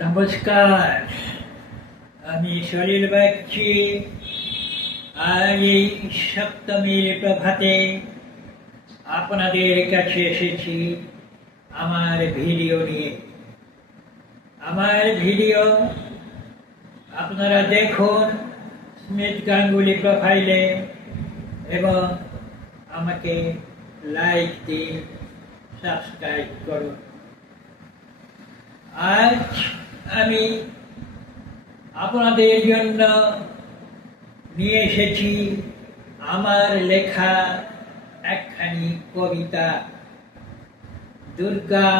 নমস্কার, আমি সলিল বাগচি। আজ এই সপ্তমীর প্রভাতে আপনাদের কাছে এসেছি আমার ভিডিও নিয়ে। আমার ভিডিও আপনারা দেখুন স্মিথ গাঙ্গুলি প্রোফাইলে এবং আমাকে লাইক দিন, সাবস্ক্রাইব করুন। আজ আমি আপনাদের জন্য নিয়ে এসেছি আমার লেখা একখানি কবিতা, দুর্গা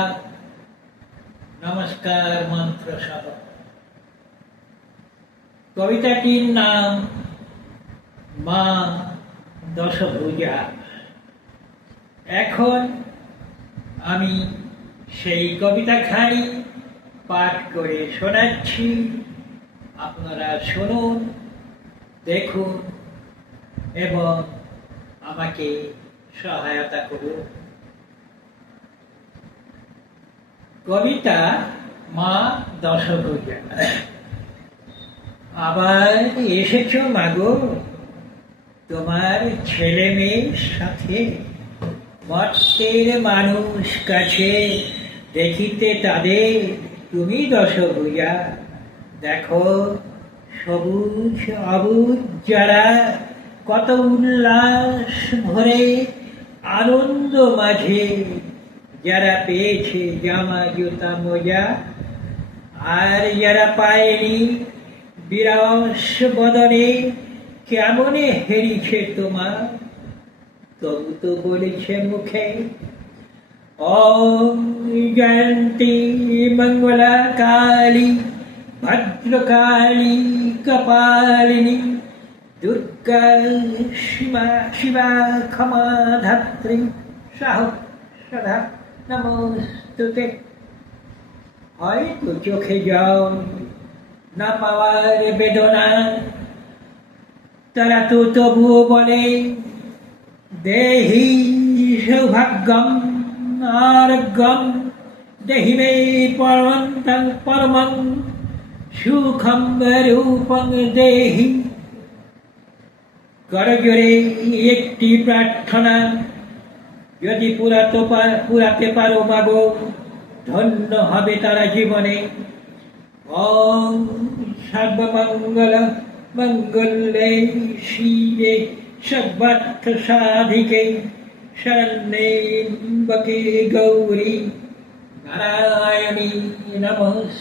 নমস্কার মন্ত্র সহ। কবিতাটির নাম মা দশভুজা। এখন আমি সেই কবিতাখানি পাঠ করে শোনাচ্ছি, আপনারা শুনুন, দেখুন এবং আমাকে সহায়তা করুন। কবিতা মা দশভুজা। আবার এসেছো মাগো তোমার ছেলে মেয়ের সাথে, মর্তের মানুষ কাছে দেখিতে তাদের তুমি দশভুজা। দেখো সবুজ অবুজ যারা কত উল্লাস ভরে আনন্দ মাঝে, যারা পেয়েছে জামা জুতা মোজা, আর যারা পায়নি বিরস বদনে কেমনে হেরিছে তোমার, তবু তো বলেছে মুখে ওম জয়ন্তী মঙ্গলা কালী ভদ্রকালী কপালিনী দুর্গা শিবা ক্ষমা ধাত্রী সদা নমস্তুতে। হয়তো চোখে জল না পাওয়ার বেদনা, তারা তো তবুও বলে দেহি সৌভাগ্যম আরোগ্যম দেহি মে পরমং সুখম রূপং দেহি। করজোরে একটি প্রার্থনা, যদি পুরাতে পারো মাগো, ধন্য হবে তারা জীবনে। ওম সর্বমঙ্গল মঙ্গলে শিবে সর্বার্থ সাধিকে শরণ্যে ত্র্যম্বকে গৌরী নারায়ণী নমস্তুতে।